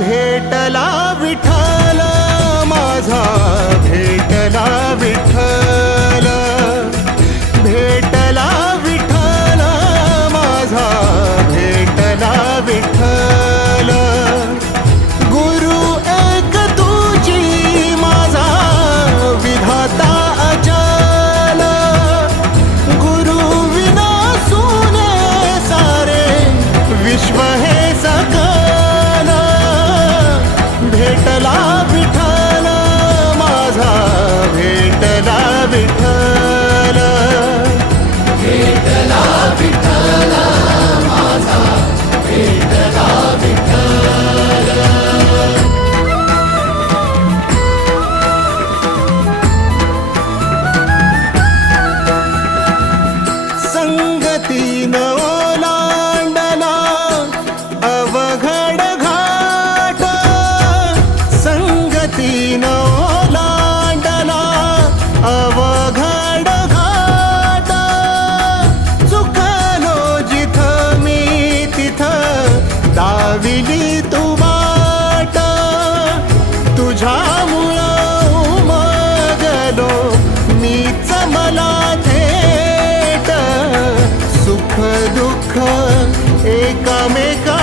भेटला विठ्ठल माझा, भेटला विठ्ठल, भेटला विठ्ठल माझा, भेटला विठ्ठल. गुरु एक तुझी माझा विधाता अचल, गुरु विना सुने सारे विश्व हे सकल. भेटला विठ्ठल माझा, भेटला विठ्ठल, भेटला विठ्ठल माझा, भेटला विठ्ठल. संगतीन ओलांडला अवघड घाट, संगतीन ओलांडला अवघड घाट. चुकलो जिथं मी तिथं दाविली तू वाट, तुझ्यामुळं उमगलो मीच मला थेट. सुख दुःख एकामेका